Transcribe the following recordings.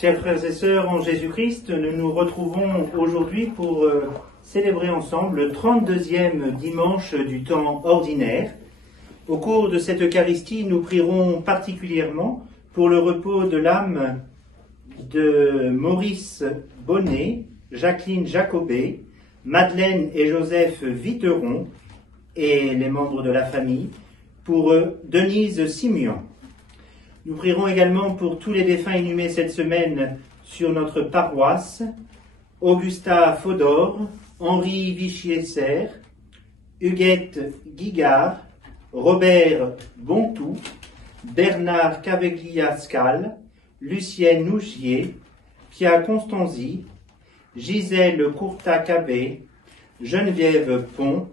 Chers frères et sœurs en Jésus-Christ, nous nous retrouvons aujourd'hui pour célébrer ensemble le 32e dimanche du temps ordinaire. Au cours de cette Eucharistie, nous prierons particulièrement pour le repos de l'âme de Maurice Bonnet, Jacqueline Jacobet, Madeleine et Joseph Viteron et les membres de la famille, pour Denise Simeon. Nous prierons également pour tous les défunts inhumés cette semaine sur notre paroisse: Augusta Fodor, Henri Vichiesser, Huguette Guigard, Robert Bontou, Bernard Caveglia-Scal, Lucienne Nougier, Pia Constanzi, Gisèle Courta-Cabé, Geneviève Pont,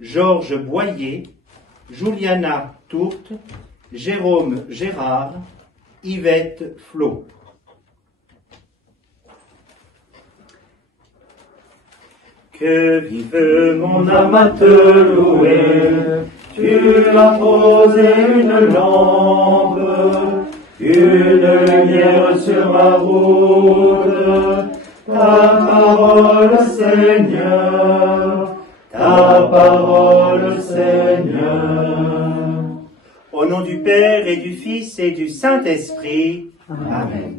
Georges Boyer, Juliana Tourte, Jérôme Gérard, Yvette Flo. Que vive mon âme à te louer, tu as posé une lampe, une lumière sur ma route, ta parole Seigneur, ta parole Seigneur. Au nom du Père et du Fils et du Saint-Esprit. Amen.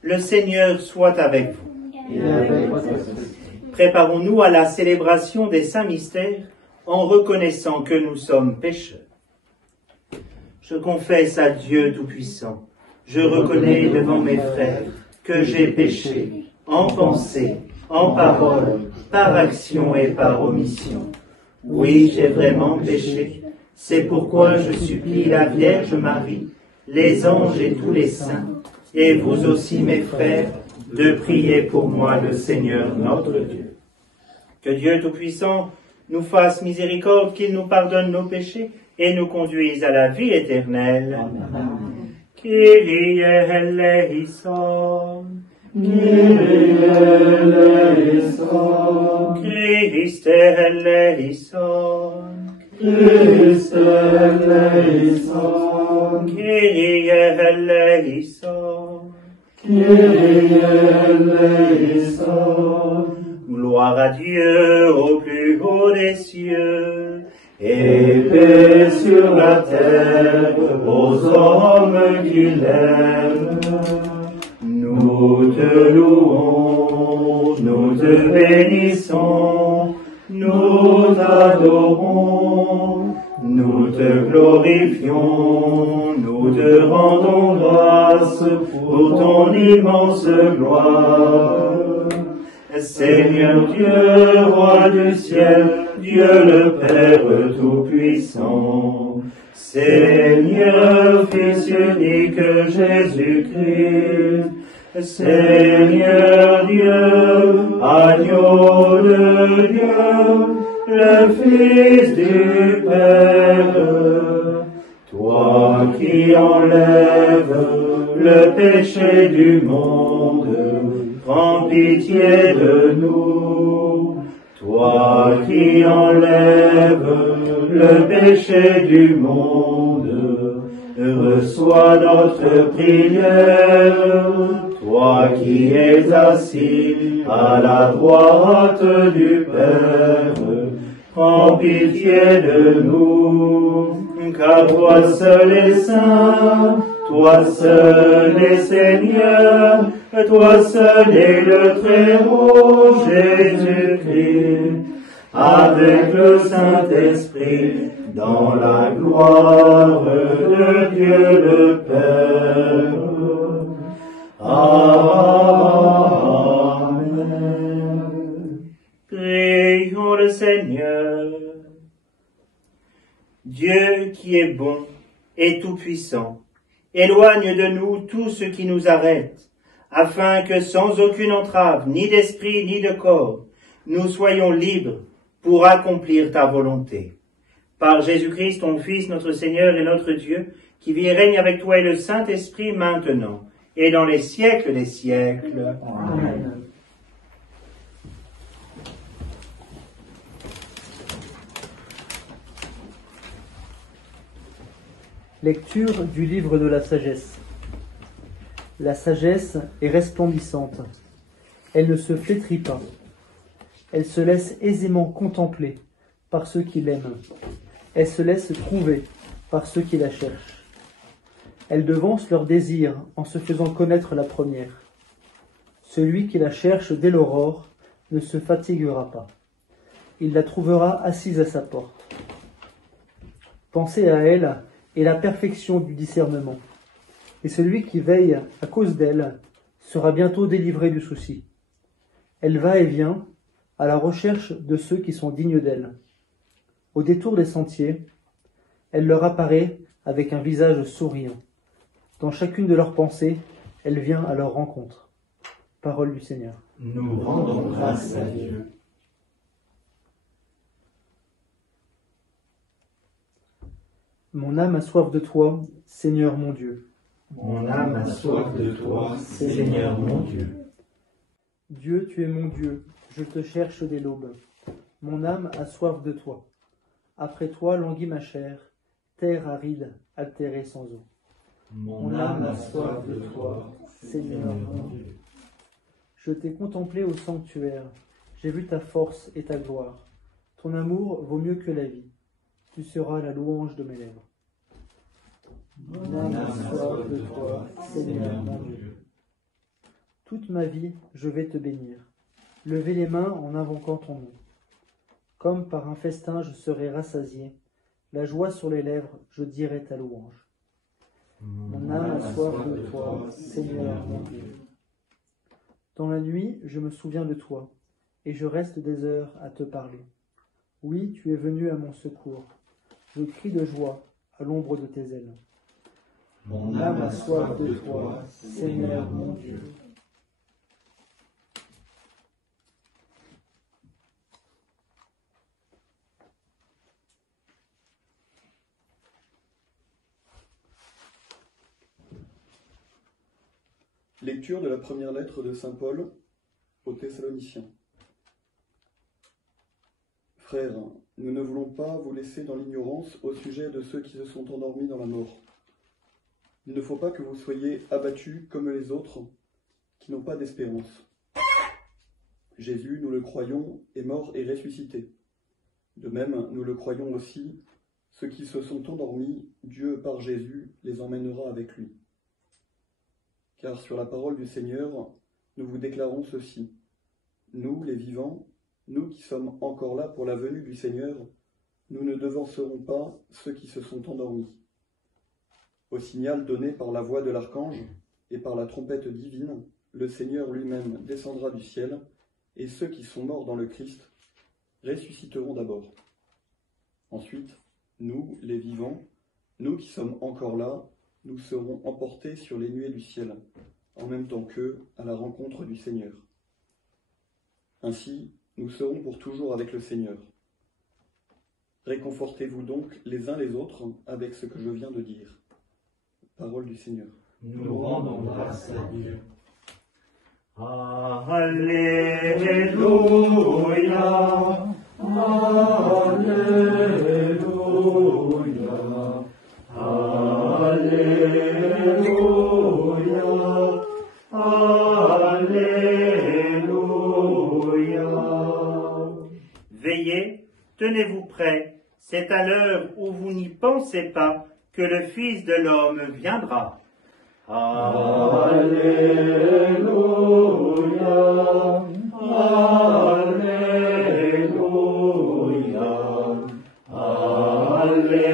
Le Seigneur soit avec vous. Et avec votre esprit. Préparons-nous à la célébration des saints mystères en reconnaissant que nous sommes pécheurs. Je confesse à Dieu Tout-Puissant, je reconnais devant mes frères que j'ai péché en pensée, en parole, par action et par omission. Oui, j'ai vraiment péché. C'est pourquoi je supplie la Vierge Marie, les anges et tous les saints, et vous aussi mes frères, de prier pour moi le Seigneur notre Dieu. Que Dieu Tout-Puissant nous fasse miséricorde, qu'il nous pardonne nos péchés et nous conduise à la vie éternelle. Amen. Kyrie eleison, Kyrie eleison, Christe eleison, Christe eleison, Kyrie eleison, Kyrie eleison. Gloire à Dieu au plus haut des cieux, et paix sur la terre aux hommes qui l'aiment. Nous te louons, nous te bénissons, nous t'adorons, nous te glorifions, nous te rendons grâce pour ton immense gloire. Seigneur Dieu, roi du ciel, Dieu le Père Tout-Puissant, Seigneur Fils unique Jésus-Christ, Seigneur Dieu, agneau de Dieu, le Fils du Père, toi qui enlèves le péché du monde, prends pitié de nous. Toi qui enlèves le péché du monde, reçois notre prière. Toi qui es assis à la droite du Père, prends pitié de nous. Car toi seul est saint, toi seul est Seigneur, toi seul est le Très-Haut Jésus-Christ, avec le Saint-Esprit, dans la gloire de Dieu le Père. Amen. Prions le Seigneur. Dieu qui est bon et tout-puissant, éloigne de nous tout ce qui nous arrête, afin que sans aucune entrave, ni d'esprit, ni de corps, nous soyons libres pour accomplir ta volonté. Par Jésus-Christ, ton Fils, notre Seigneur et notre Dieu, qui vit et règne avec toi et le Saint-Esprit maintenant, et dans les siècles des siècles. Amen. Lecture du livre de la sagesse. La sagesse est resplendissante. Elle ne se flétrit pas. Elle se laisse aisément contempler par ceux qui l'aiment. Elle se laisse trouver par ceux qui la cherchent. Elle devance leurs désirs en se faisant connaître la première. Celui qui la cherche dès l'aurore ne se fatiguera pas. Il la trouvera assise à sa porte. Penser à elle est la perfection du discernement. Et celui qui veille à cause d'elle sera bientôt délivré du souci. Elle va et vient à la recherche de ceux qui sont dignes d'elle. Au détour des sentiers, elle leur apparaît avec un visage souriant. Dans chacune de leurs pensées, elle vient à leur rencontre. Parole du Seigneur. Nous rendons grâce à Dieu. Mon âme a soif de toi, Seigneur mon Dieu. Mon âme a soif de toi, Seigneur mon Dieu. Dieu, tu es mon Dieu, je te cherche dès l'aube. Mon âme a soif de toi. Après toi languit ma chair, terre aride, altérée sans eau. Mon âme a soif de toi, Seigneur mon Dieu. Je t'ai contemplé au sanctuaire, j'ai vu ta force et ta gloire. Ton amour vaut mieux que la vie. Tu seras la louange de mes lèvres. Mon âme a soif de toi, Seigneur mon Dieu. Toute ma vie, je vais te bénir. Levez les mains en invoquant ton nom. Comme par un festin, je serai rassasié. La joie sur les lèvres, je dirai ta louange. Mon âme a soif de toi, Seigneur mon Dieu. Dans la nuit, je me souviens de toi, et je reste des heures à te parler. Oui, tu es venu à mon secours. Je crie de joie à l'ombre de tes ailes. Mon âme a soif de toi, Seigneur mon Dieu. Lecture de la première lettre de saint Paul aux Thessaloniciens. Frères, nous ne voulons pas vous laisser dans l'ignorance au sujet de ceux qui se sont endormis dans la mort. Il ne faut pas que vous soyez abattus comme les autres qui n'ont pas d'espérance. Jésus, nous le croyons, est mort et ressuscité. De même, nous le croyons aussi, ceux qui se sont endormis, Dieu, par Jésus, les emmènera avec lui. Car sur la parole du Seigneur, nous vous déclarons ceci. Nous, les vivants, nous qui sommes encore là pour la venue du Seigneur, nous ne devancerons pas ceux qui se sont endormis. Au signal donné par la voix de l'archange et par la trompette divine, le Seigneur lui-même descendra du ciel, et ceux qui sont morts dans le Christ ressusciteront d'abord. Ensuite, nous, les vivants, nous qui sommes encore là, nous serons emportés sur les nuées du ciel, en même temps qu'eux, à la rencontre du Seigneur. Ainsi, nous serons pour toujours avec le Seigneur. Réconfortez-vous donc les uns les autres avec ce que je viens de dire. Parole du Seigneur. Nous rendons grâce à Dieu. Alléluia, Alléluia, Alléluia, Alléluia. Veillez, tenez-vous prêts, c'est à l'heure où vous n'y pensez pas que le Fils de l'homme viendra. Alléluia, Alléluia, Alléluia,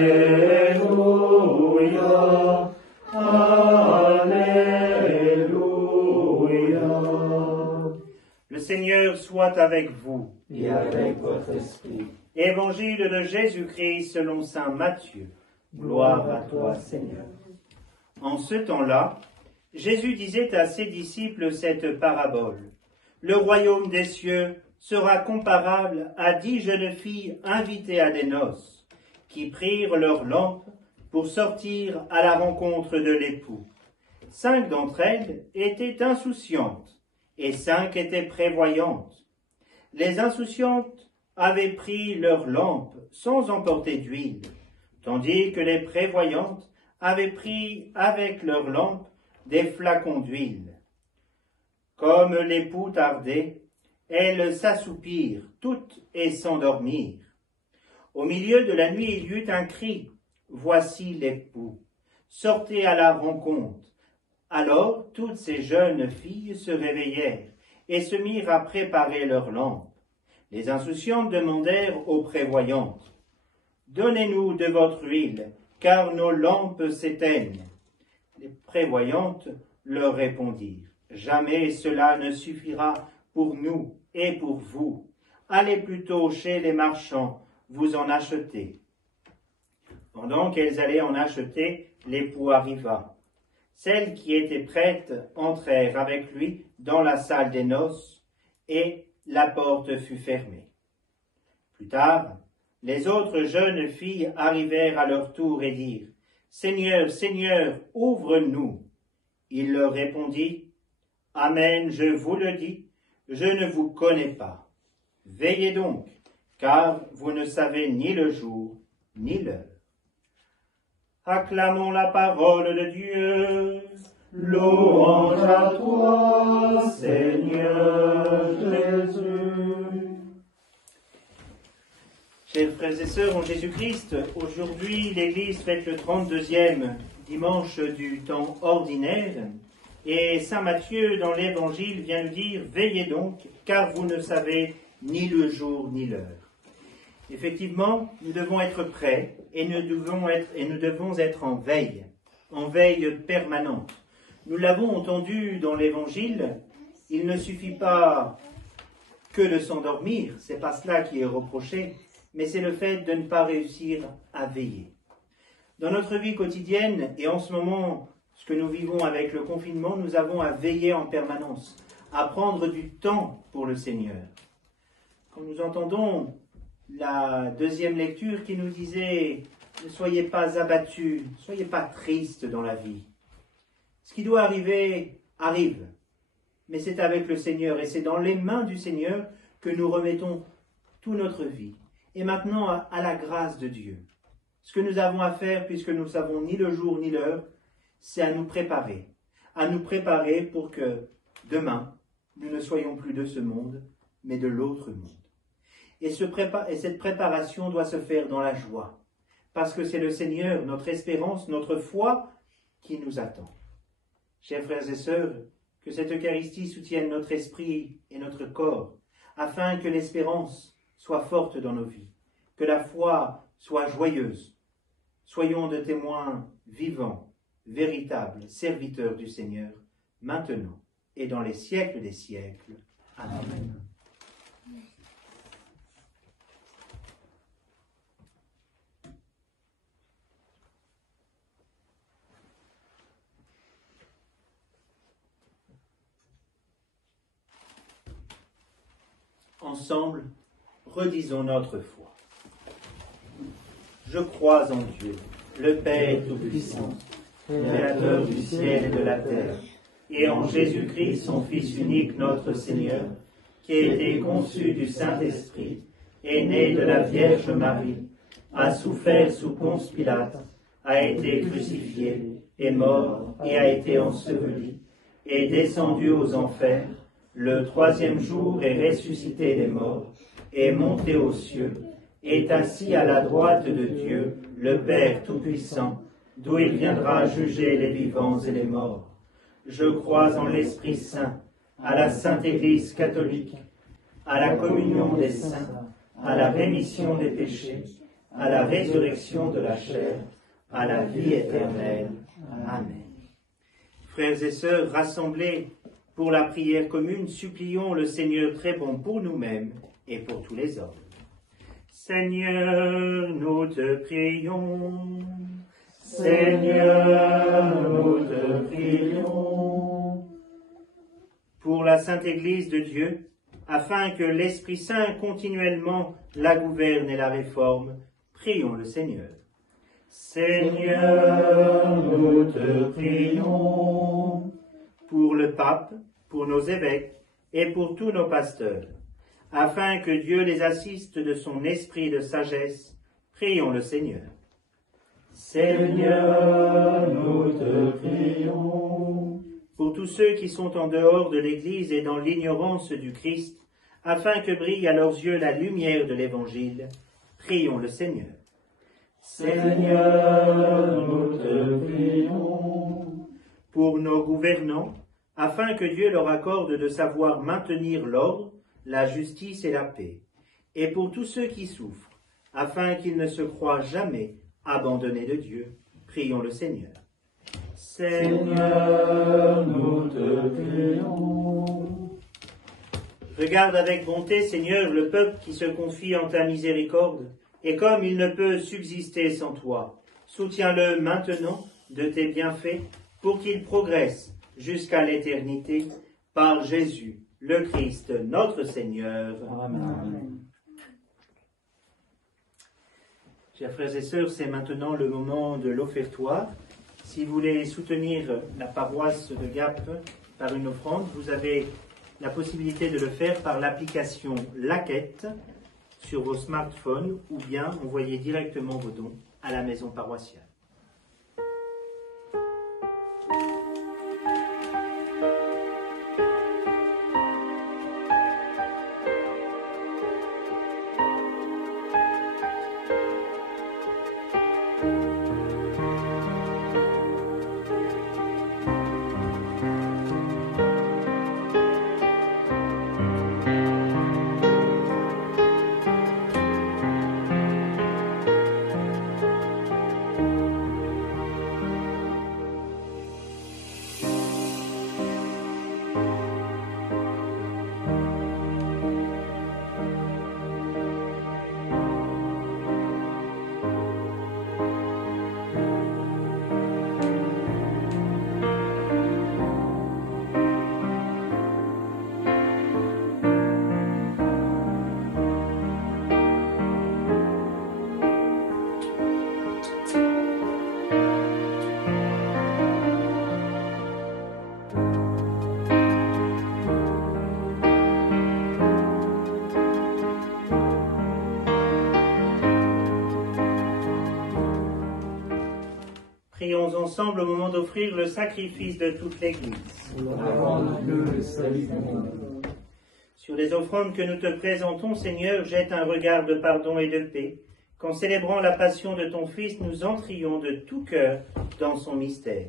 Alléluia. Le Seigneur soit avec vous. Et avec votre esprit. Évangile de Jésus-Christ selon saint Matthieu. Gloire à toi, Seigneur. En ce temps-là, Jésus disait à ses disciples cette parabole. Le royaume des cieux sera comparable à 10 jeunes filles invitées à des noces, qui prirent leurs lampes pour sortir à la rencontre de l'époux. 5 d'entre elles étaient insouciantes, et 5 étaient prévoyantes. Les insouciantes avaient pris leurs lampes sans emporter d'huile, tandis que les prévoyantes avaient pris avec leurs lampes des flacons d'huile. Comme l'époux tardait, elles s'assoupirent toutes et s'endormirent. Au milieu de la nuit, il y eut un cri. Voici l'époux. Sortez à la rencontre. Alors toutes ces jeunes filles se réveillèrent et se mirent à préparer leurs lampes. Les insouciantes demandèrent aux prévoyantes, « Donnez-nous de votre huile, car nos lampes s'éteignent. » Les prévoyantes leur répondirent, « Jamais cela ne suffira pour nous et pour vous. Allez plutôt chez les marchands, vous en achetez. » Pendant qu'elles allaient en acheter, l'époux arriva. Celles qui étaient prêtes entrèrent avec lui dans la salle des noces, et la porte fut fermée. Plus tard, les autres jeunes filles arrivèrent à leur tour et dirent, « Seigneur, Seigneur, ouvre-nous. » Il leur répondit, « Amen, je vous le dis, je ne vous connais pas. Veillez donc, car vous ne savez ni le jour ni l'heure. » Acclamons la parole de Dieu. Louange à toi, Seigneur Jésus. Chers frères et sœurs en Jésus-Christ, aujourd'hui l'Église fête le 32e dimanche du temps ordinaire et Saint Matthieu dans l'Évangile vient nous dire « Veillez donc, car vous ne savez ni le jour ni l'heure ». Effectivement, nous devons être prêts et nous devons être en veille permanente. Nous l'avons entendu dans l'Évangile, il ne suffit pas que de s'endormir, c'est pas cela qui est reproché, mais c'est le fait de ne pas réussir à veiller. Dans notre vie quotidienne, et en ce moment, ce que nous vivons avec le confinement, nous avons à veiller en permanence, à prendre du temps pour le Seigneur. Quand nous entendons la deuxième lecture qui nous disait « Ne soyez pas abattus, ne soyez pas tristes dans la vie. Ce qui doit arriver, arrive. Mais c'est avec le Seigneur et c'est dans les mains du Seigneur que nous remettons toute notre vie. Et maintenant, à la grâce de Dieu. Ce que nous avons à faire, puisque nous ne savons ni le jour ni l'heure, c'est à nous préparer pour que demain, nous ne soyons plus de ce monde, mais de l'autre monde. Et cette préparation doit se faire dans la joie, parce que c'est le Seigneur, notre espérance, notre foi, qui nous attend. Chers frères et sœurs, que cette Eucharistie soutienne notre esprit et notre corps, afin que l'espérance soit forte dans nos vies, que la foi soit joyeuse. Soyons de témoins vivants, véritables, serviteurs du Seigneur, maintenant et dans les siècles des siècles. Amen. Ensemble, redisons notre foi. Je crois en Dieu, le Père Tout-Puissant, Créateur du ciel et de la terre, et en Jésus-Christ, son Fils unique, notre Seigneur, qui a été conçu du Saint-Esprit, est né de la Vierge Marie, a souffert sous Ponce Pilate, a été crucifié, est mort et a été enseveli, est descendu aux enfers, le troisième jour est ressuscité des morts, est monté aux cieux, est assis à la droite de Dieu, le Père Tout-Puissant, d'où il viendra juger les vivants et les morts. Je crois en l'Esprit Saint, à la Sainte Église catholique, à la communion des saints, à la rémission des péchés, à la résurrection de la chair, à la vie éternelle. Amen. Frères et sœurs, rassemblés pour la prière commune, supplions le Seigneur très bon pour nous-mêmes et pour tous les hommes. Seigneur, nous te prions. Seigneur, nous te prions. Pour la Sainte Église de Dieu, afin que l'Esprit Saint continuellement la gouverne et la réforme, prions le Seigneur. Seigneur, nous te prions. Pour le pape, pour nos évêques et pour tous nos pasteurs, afin que Dieu les assiste de son esprit de sagesse, prions le Seigneur. Seigneur, nous te prions. pour tous ceux qui sont en dehors de l'Église et dans l'ignorance du Christ, afin que brille à leurs yeux la lumière de l'Évangile. Prions le Seigneur. Seigneur, nous te prions. Pour nos gouvernants, afin que Dieu leur accorde de savoir maintenir l'ordre, la justice et la paix. Et pour tous ceux qui souffrent, afin qu'ils ne se croient jamais abandonnés de Dieu. Prions le Seigneur. Seigneur, nous te prions. Regarde avec bonté, Seigneur, le peuple qui se confie en ta miséricorde, et comme il ne peut subsister sans toi, soutiens-le maintenant de tes bienfaits, pour qu'il progresse jusqu'à l'éternité, par Jésus, le Christ, notre Seigneur. Amen. Chers frères et sœurs, c'est maintenant le moment de l'offertoire. Si vous voulez soutenir la paroisse de Gap par une offrande, vous avez la possibilité de le faire par l'application Laquette sur vos smartphones ou bien envoyer directement vos dons à la maison paroissiale. Prions ensemble au moment d'offrir le sacrifice de toute l'Église. Sur les offrandes que nous te présentons, Seigneur, jette un regard de pardon et de paix, qu'en célébrant la passion de ton Fils, nous entrions de tout cœur dans son mystère.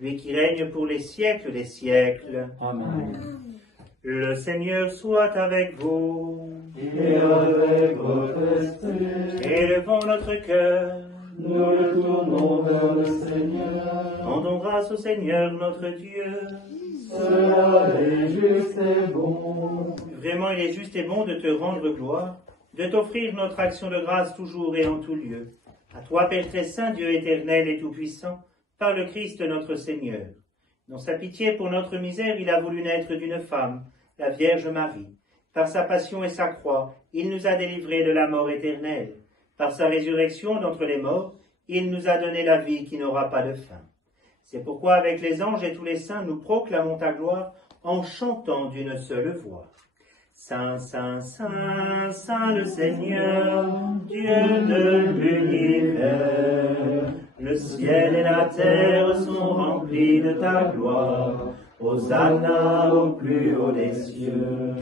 Lui qui règne pour les siècles des siècles. Amen. Le Seigneur soit avec vous. Et avec votre esprit, Élevons notre cœur. nous le tournons vers le Seigneur. Rendons grâce au Seigneur notre Dieu. Cela est juste et bon. Vraiment, il est juste et bon de te rendre gloire, de t'offrir notre action de grâce toujours et en tout lieu. À toi, Père très saint, Dieu éternel et tout-puissant, par le Christ notre Seigneur. Dans sa pitié pour notre misère, il a voulu naître d'une femme, la Vierge Marie. Par sa passion et sa croix, il nous a délivrés de la mort éternelle. Par sa résurrection d'entre les morts, il nous a donné la vie qui n'aura pas de fin. C'est pourquoi, avec les anges et tous les saints, nous proclamons ta gloire en chantant d'une seule voix. Saint, Saint, Saint, Saint le Seigneur, Dieu de l'univers. Le ciel et la terre sont remplis de ta gloire. Hosanna au plus haut des cieux.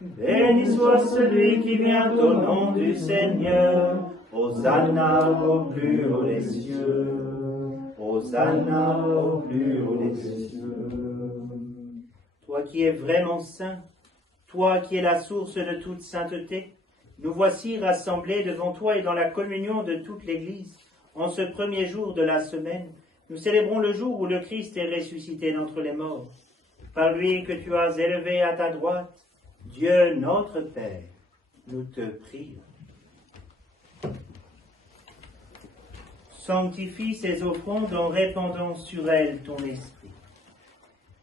Béni soit celui qui vient au nom du Seigneur. Hosanna au plus haut des cieux. Hosanna au plus haut des cieux. Toi qui es vraiment saint, toi qui es la source de toute sainteté, nous voici rassemblés devant toi et dans la communion de toute l'Église. En ce premier jour de la semaine, nous célébrons le jour où le Christ est ressuscité d'entre les morts. Par lui que tu as élevé à ta droite, Dieu notre Père, nous te prions. Sanctifie ces offrandes en répandant sur elles ton esprit.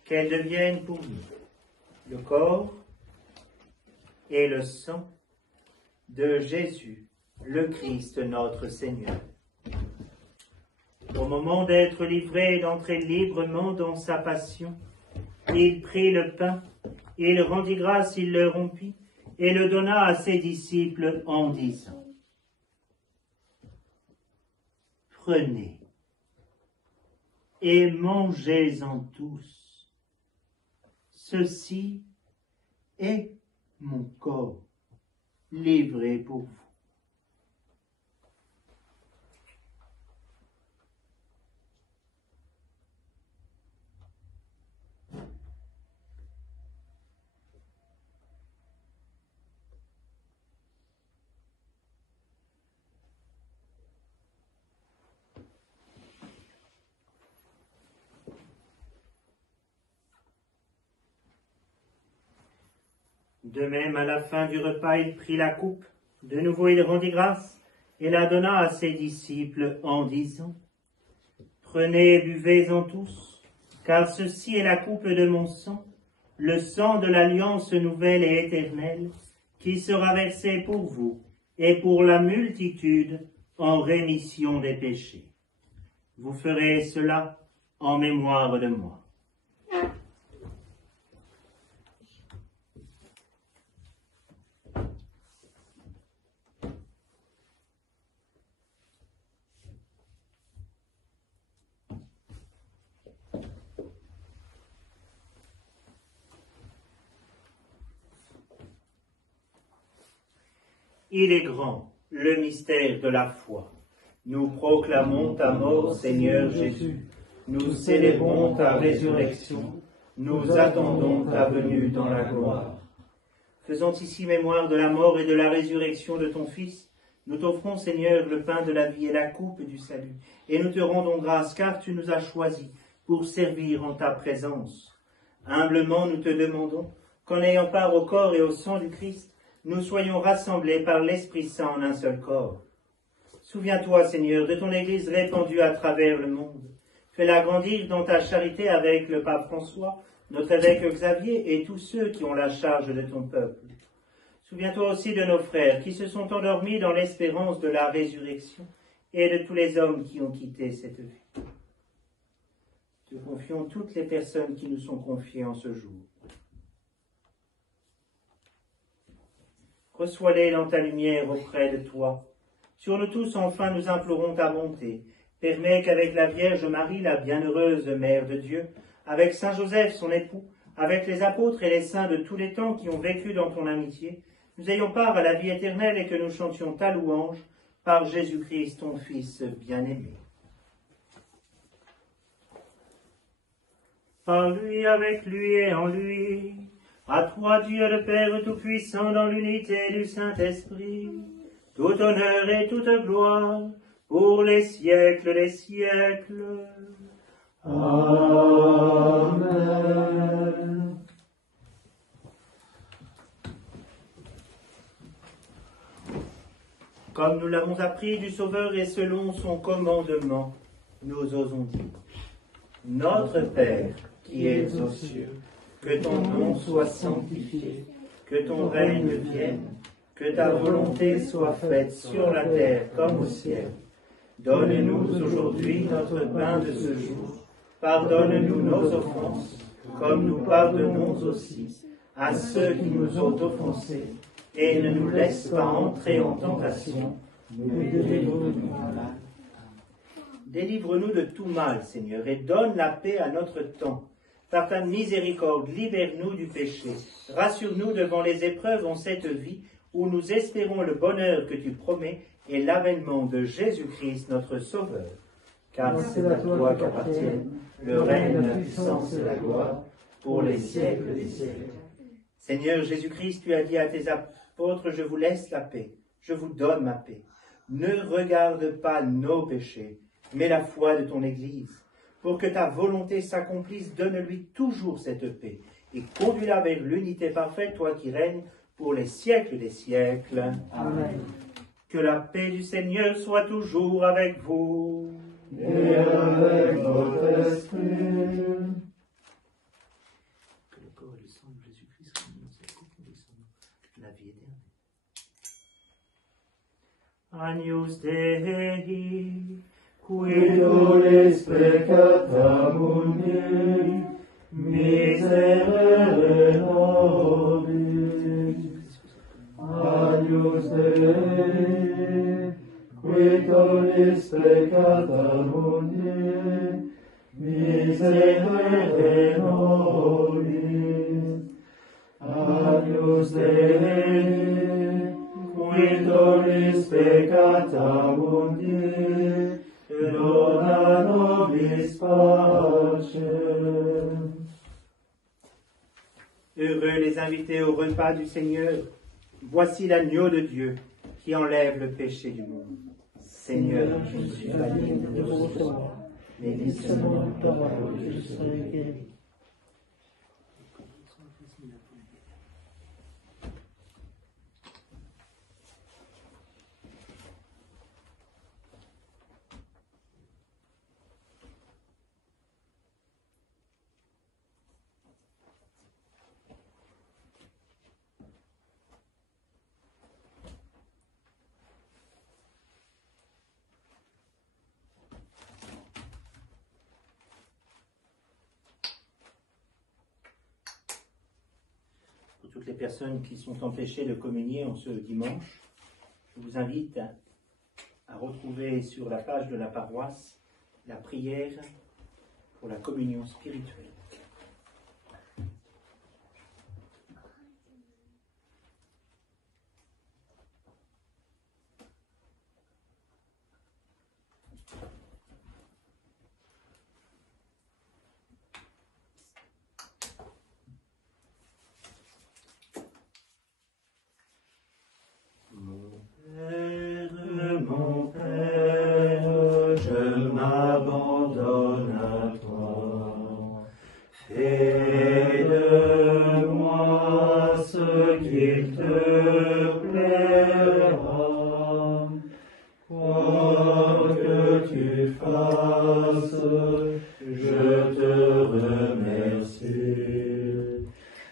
Qu'elles deviennent pour nous le corps et le sang de Jésus, le Christ notre Seigneur. Au moment d'être livré et d'entrer librement dans sa passion, il prit le pain, il rendit grâce, il le rompit et le donna à ses disciples en disant : Prenez et mangez-en tous, ceci est mon corps, livré pour vous. De même, à la fin du repas, il prit la coupe. De nouveau, il rendit grâce et la donna à ses disciples en disant, « Prenez et buvez-en tous, car ceci est la coupe de mon sang, le sang de l'alliance nouvelle et éternelle, qui sera versé pour vous et pour la multitude en rémission des péchés. Vous ferez cela en mémoire de moi. » Il est grand, le mystère de la foi. Nous proclamons ta mort, Seigneur Jésus. Nous célébrons ta résurrection. Nous attendons ta venue dans la gloire. Faisant ici mémoire de la mort et de la résurrection de ton Fils, nous t'offrons, Seigneur, le pain de la vie et la coupe du salut. Et nous te rendons grâce, car tu nous as choisis pour servir en ta présence. Humblement, nous te demandons qu'en ayant part au corps et au sang du Christ, nous soyons rassemblés par l'Esprit Saint en un seul corps. Souviens-toi, Seigneur, de ton Église répandue à travers le monde. Fais-la grandir dans ta charité avec le pape François, notre évêque Xavier et tous ceux qui ont la charge de ton peuple. Souviens-toi aussi de nos frères qui se sont endormis dans l'espérance de la résurrection et de tous les hommes qui ont quitté cette vie. Te confions toutes les personnes qui nous sont confiées en ce jour. Reçois-les dans ta lumière auprès de toi. Sur nous tous, enfin, nous implorons ta bonté. Permets qu'avec la Vierge Marie, la bienheureuse Mère de Dieu, avec Saint Joseph, son époux, avec les apôtres et les saints de tous les temps qui ont vécu dans ton amitié, nous ayons part à la vie éternelle et que nous chantions ta louange par Jésus-Christ, ton Fils bien-aimé. Par lui, avec lui et en lui, à toi, Dieu le Père Tout-Puissant, dans l'unité du Saint-Esprit, tout honneur et toute gloire, pour les siècles des siècles. Amen. Comme nous l'avons appris du Sauveur et selon son commandement, nous osons dire, Notre Père, qui es aux cieux, que ton nom soit sanctifié, que ton règne vienne, que ta volonté soit faite sur la terre comme au ciel. Donne-nous aujourd'hui notre pain de ce jour. Pardonne-nous nos offenses, comme nous pardonnons aussi à ceux qui nous ont offensés. Et ne nous laisse pas entrer en tentation, mais délivre-nous du mal. Délivre-nous de tout mal, Seigneur, et donne la paix à notre temps. Par ta miséricorde, libère-nous du péché. Rassure-nous devant les épreuves en cette vie où nous espérons le bonheur que tu promets et l'avènement de Jésus-Christ, notre Sauveur. Car c'est à toi qu'appartiennent le règne, la puissance et la gloire pour les siècles des siècles. Seigneur Jésus-Christ, tu as dit à tes apôtres, je vous laisse la paix, je vous donne ma paix. Ne regarde pas nos péchés, mais la foi de ton Église. Pour que ta volonté s'accomplisse, donne-lui toujours cette paix et conduis-la vers l'unité parfaite, toi qui règnes pour les siècles des siècles. Amen. Que la paix du Seigneur soit toujours avec vous. Et avec votre esprit. Que le corps et le sang de Jésus-Christ réunissent cette coupe de la vie éternelle. Agnus Dei, Qui tollis peccata mundi, miserere nobis. Agnus Dei, qui tollis peccata mundi, miserere nobis. Agnus Dei, qui tollis peccata mundi, dona nobis pacem. Heureux les invités au repas du Seigneur. Voici l'agneau de Dieu qui enlève le péché du monde. Seigneur, je suis pas digne de recevoir, mais dis seulement une parole que je serai guéri. Pour toutes les personnes qui sont empêchées de communier en ce dimanche, je vous invite à retrouver sur la page de la paroisse la prière pour la communion spirituelle. Mon Père, je m'abandonne à toi. Fais de moi ce qu'il te plaira. Quoi que tu fasses, je te remercie.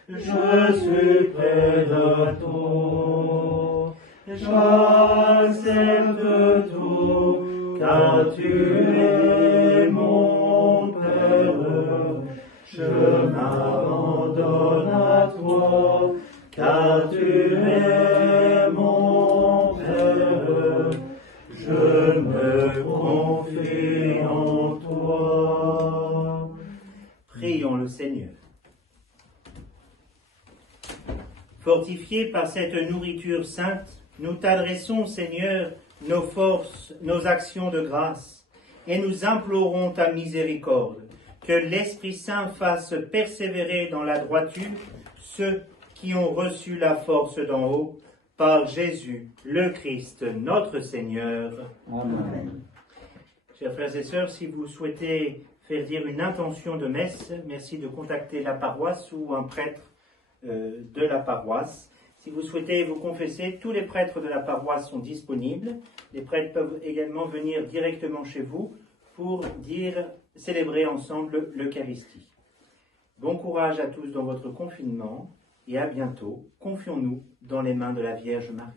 Je suis près de toi. J'accepte tout, car tu es mon Père. Je m'abandonne à toi, car tu es mon Père. Je me confie en toi. Prions le Seigneur. Fortifiés par cette nourriture sainte, nous t'adressons, Seigneur, nos forces, nos actions de grâce, et nous implorons ta miséricorde, que l'Esprit Saint fasse persévérer dans la droiture ceux qui ont reçu la force d'en haut, par Jésus, le Christ, notre Seigneur. Amen. Chers frères et sœurs, si vous souhaitez faire dire une intention de messe, merci de contacter la paroisse ou un prêtre de la paroisse. Si vous souhaitez vous confesser, tous les prêtres de la paroisse sont disponibles. Les prêtres peuvent également venir directement chez vous pour célébrer ensemble l'Eucharistie. Bon courage à tous dans votre confinement et à bientôt. Confions-nous dans les mains de la Vierge Marie.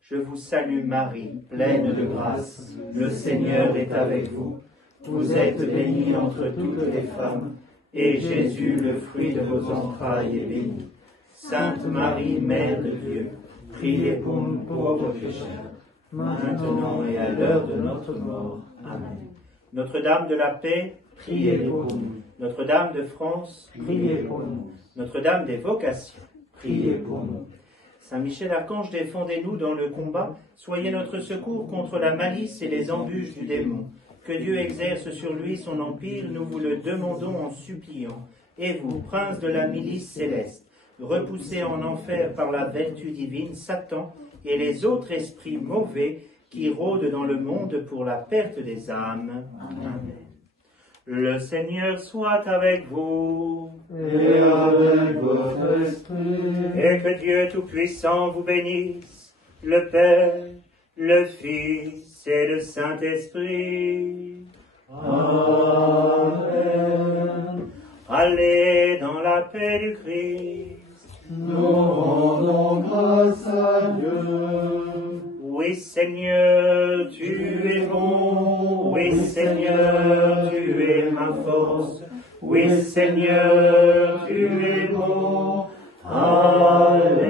Je vous salue Marie, pleine de grâce. Le Seigneur est avec vous. Vous êtes bénie entre toutes les femmes, et Jésus, le fruit de vos entrailles, est béni. Sainte Marie, Mère de Dieu, priez pour nous pauvres pécheurs, maintenant et à l'heure de notre mort. Amen. Notre-Dame de la paix, priez pour nous. Notre-Dame de France, priez pour nous. Notre-Dame des vocations, priez pour nous. Saint Michel Archange, défendez-nous dans le combat. Soyez notre secours contre la malice et les embûches du démon. Que Dieu exerce sur lui son empire, nous vous le demandons en suppliant. Et vous, prince de la milice céleste, repoussez en enfer par la vertu divine Satan et les autres esprits mauvais qui rôdent dans le monde pour la perte des âmes. Amen. Le Seigneur soit avec vous. Et avec votre esprit. Et que Dieu Tout-Puissant vous bénisse, le Père, le Fils et le Saint-Esprit. Amen. Allez dans la paix du Christ. Nous rendons grâce à Dieu. Oui, Seigneur, tu es bon. Oui, Seigneur, tu es ma force. Oui, Seigneur, tu es bon. Alléluia.